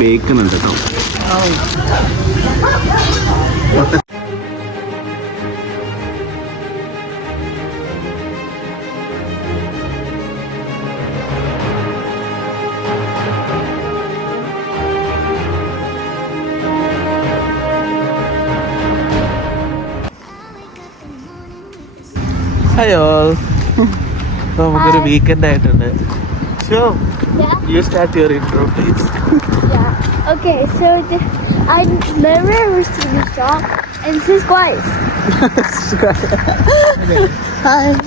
ബേക്കൺ ഉണ്ട് കേട്ടോ. ഹലോ, നമുക്കൊരു വീക്കെൻഡ് ആയിട്ടുണ്ട്. So, you start your intro, please. Yeah. Okay, so I never seen this shop, and this is guys.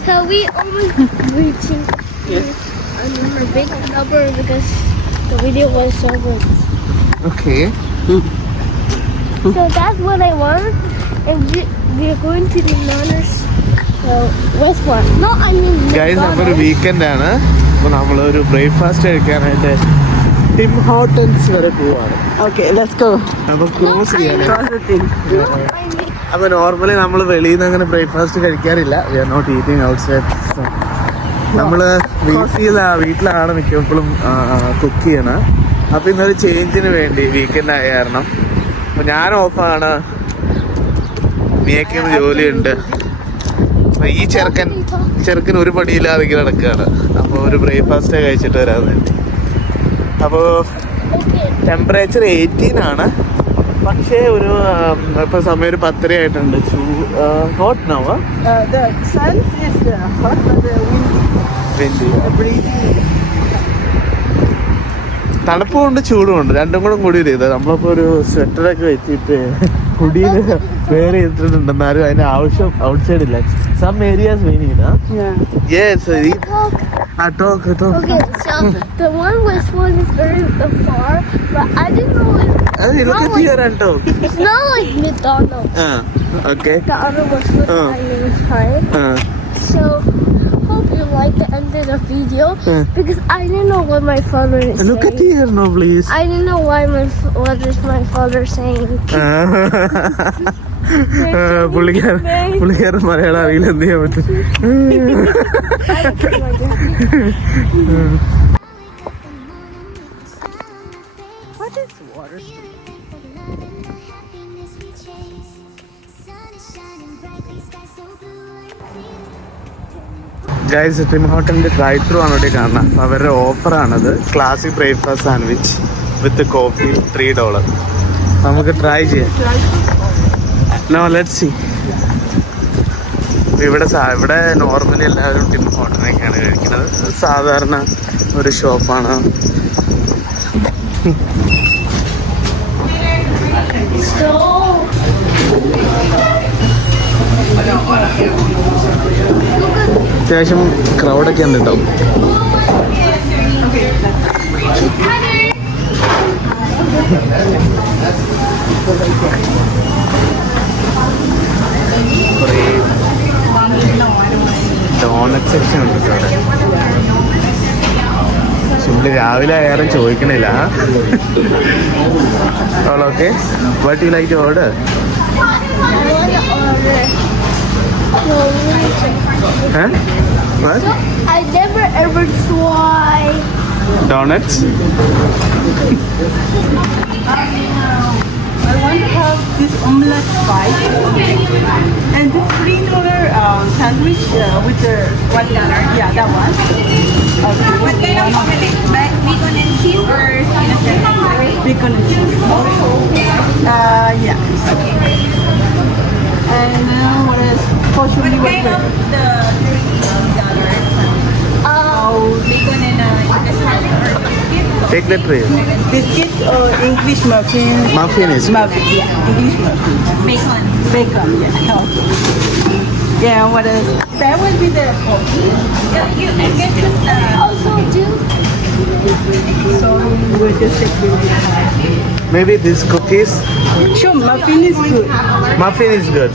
So we almost reaching a big number because the video was so good. Okay. So that's what I want, and we are going to the Nanners. West one. No, I mean. Guys, നമ്മുടെ വീക്കെൻഡ് ആണ്. അപ്പോൾ നമ്മളൊരു ബ്രേക്ക്ഫാസ്റ്റ് കഴിക്കാനായിട്ട് Tim hotels വരെ പോവാണ്. Okay, let's go. അപ്പോൾ ക്രോസ് ചെയ്യാൻ. അപ്പോൾ നോർമലി നമ്മൾ വെളിയിൽ നിന്ന് അങ്ങനെ ബ്രേക്ക്ഫാസ്റ്റ് കഴിക്കാറില്ല. We are not eating outside. നമ്മൾ വീട്ടിലാണ് മിക്കപ്പോഴും കുക്ക് ചെയ്യണം. അപ്പോൾ ഇന്നൊരു ചേഞ്ചിന് വേണ്ടി വീക്കെൻഡ് ആയ കാരണം അപ്പോൾ ഞാൻ ഓഫാണ്. മിയക്കുന്ന ജോലിയുണ്ട്. അപ്പോൾ ഈ ചെറുക്കൻ ഒരു പണിയില്ലാതെ കിടക്കുകയാണ്. അപ്പോൾ ഒരു ബ്രേക്ക്ഫാസ്റ്റ് കഴിച്ചിട്ട് വരാൻ വേണ്ടി. അപ്പോൾ ടെമ്പറേച്ചർ 18 ആണ്. പക്ഷേ ഒരു ഇപ്പോൾ സമയം ഒരു 10:30 ആയിട്ടുണ്ട്. Hot no? The sun is hot, but the windy. breathing. തണുപ്പുമുണ്ട് ചൂടുമുണ്ട്, രണ്ടും കൂടി ചെയ്തത്. നമ്മളിപ്പോൾ ഒരു സ്വെറ്ററൊക്കെ വെച്ചിട്ട് കുടിയിൽ വേറെ ചെയ്തിട്ടുണ്ട്. എന്നാലും അതിന്റെ ആവശ്യം ഔട്ട് സൈഡ് ഇല്ല. സം ഏരിയാസ് വേണീനാ. Yes. Talk. Okay, so the West one is very far, but I didn't know it. Look at here and talk. It's not like McDonald's. Okay. The other was what I was trying. So, hope you like the end of the video because I didn't know what my father is saying. Look at here, no, please. I didn't know what is my father saying. പുള്ളിക്കാരൻ മലയാളം അറിയില്ല, എന്ത് ചെയ്യാൻ പറ്റും. Guys, Tim ഹോട്ടലിന്റെ drive through ആണ് ഇവിടെ കാണുന്നത്. അവരുടെ ഓഫറാണത്. Classic breakfast sandwich with coffee $3. നമുക്ക് ട്രൈ ചെയ്യാം. No, let's see. ഇവിടെ നോർമലി എല്ലാവരും ടിം ഹോട്ടലിനൊക്കെയാണ് കഴിക്കുന്നത്. സാധാരണ ഒരു ഷോപ്പാണ്. അത്യാവശ്യം ക്രൗഡൊക്കെ ഉണ്ട് കേട്ടോ. കുറേ ഡോണറ്റ് സെക്ഷൻ ഉണ്ട് അവിടെ. സിമ്പിളി രാവിലെ ആയാലും ചോദിക്കണില്ല. Okay, what you like to order? What? I never ever tried donuts. I want to have this omelette pie and this $3 sandwich with the $1. Yeah, that one. Okay. What kind of omelette? Bacon and cheese or Bacon and cheese. Yeah. Okay. And what else? What kind of the $3? Bacon and Take the tray. Biscuit or English muffin? Muffin is Muffin, yeah. English muffin. bacon. Bacon, yeah. Okay. Yeah, what else? That will be the coffee. You get just also juice. So we'll just take maybe this cookies. Sure, muffin is good. Muffin is good.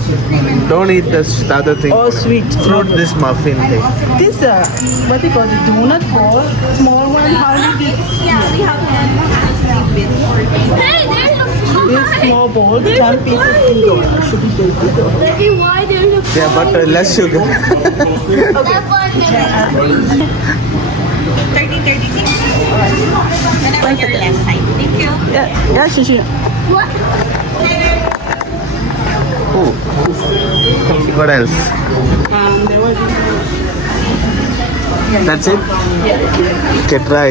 Don't eat the other thing. Or sweet. Fruit this muffin thing. This what they call the donut ball, small one. How is it? yeah, we have one with Hey, there's a fly. This small ball, There's a 1 piece fly. $3. Should be very good. Maybe why there's a fly. Yeah, but less sugar. That one never. 30, 36. Whenever you're left side. Thank you. Yeah, Shishi. What? Oh. What else? There was That's it? Okay, try.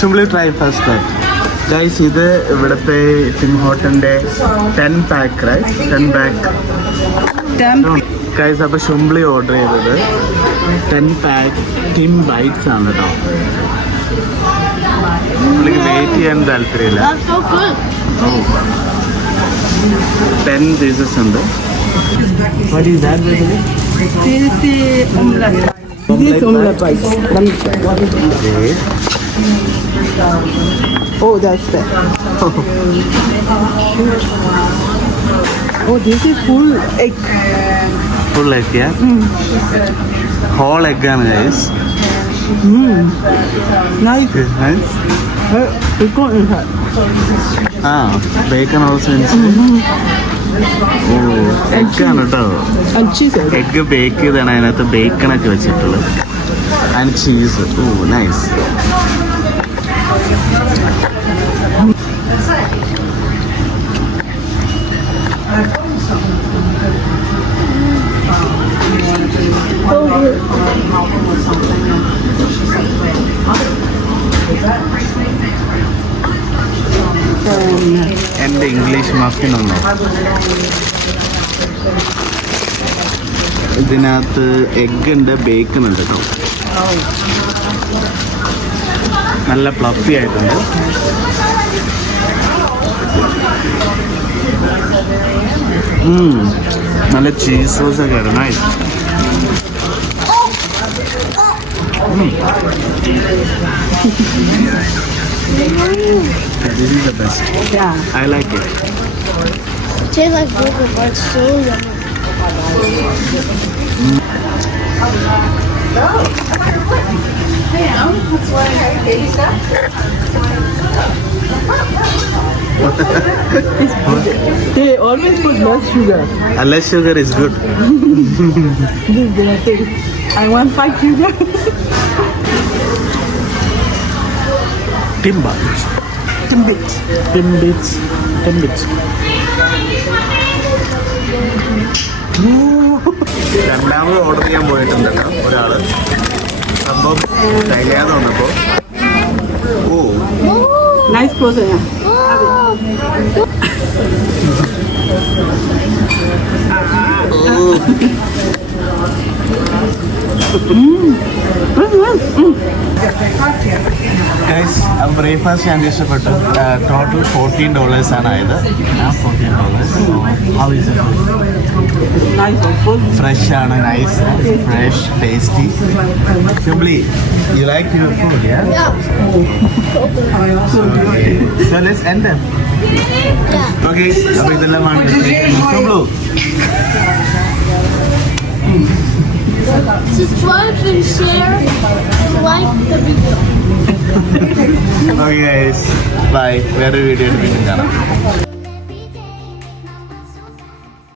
Simply try first that. Guys, ഇത് ഇവിടുത്തെ ടിം ഹോട്ടലിന്റെ 10 pack, right? 10 pack. 10. ഗൈസ് അപ്പോൾ ഷുംബ്ലി ഓർഡർ ചെയ്തത് 10 pack Tim bytes ആണ് കേട്ടോ. പുള്ളിക്ക് വെയിറ്റ് ചെയ്യാൻ താല്പര്യമില്ല. That's so good. 10 pieces ഉണ്ട്. What is that? This is the omelette. This is omelette rice. Okay. Oh, that's that. Oh, this is full egg. Full egg, yeah? Whole egg ആണ് guys. Nice. Nice. Bacon inside. Bacon also inside. Egg ആണ് കേട്ടോ. And cheese. Egg bake ചെയ്താണ് അതിനകത്ത് ബേക്കണൊക്കെ വെച്ചിട്ടുള്ളത്. And cheese. Oh nice. So good. എൻ്റെ English muffin ഒന്നോ. ഇതിനകത്ത് എഗ് ഉണ്ട്, ബേക്കൺ ഉണ്ട് കേട്ടോ. നല്ല പ്ലഫി ആയിട്ടുണ്ട്. നല്ല ചീസ് സോസ് ഒക്കെ ആണ്. Nice. This is the best. Yeah. I like it. Tastes like burger, but it's so yummy. They always put less sugar. Less sugar is good. This is their taste. I want 5 sugar. Timba. Timbits. Timbits. Timbits. രണ്ടാമത് ഓർഡർ ചെയ്യാൻ പോയിട്ടുണ്ടല്ലോ ഒരാള്. സംഭവം തികയാതെ വന്നപ്പോൾ Nice person. Guys അപ്പോൾ ബ്രേക്ക്ഫാസ്റ്റ് ഞാൻ ഇഷ്ടപ്പെട്ടു. ടോട്ടൽ $14 ആണ് ആയത്. $14. How is it? Nice. Fresh ആണ്, nice, fresh, tasty. Simply you like your food, yeah? Yeah. So let's end them. Yeah. Okay, അപ്പോൾ ഇതെല്ലാമാണ് സിംപ്ലു. Subscribe and share and like the video. Okay guys, bye. വേറെ വീഡിയോ എടുപ്പിക്കും കാണാം.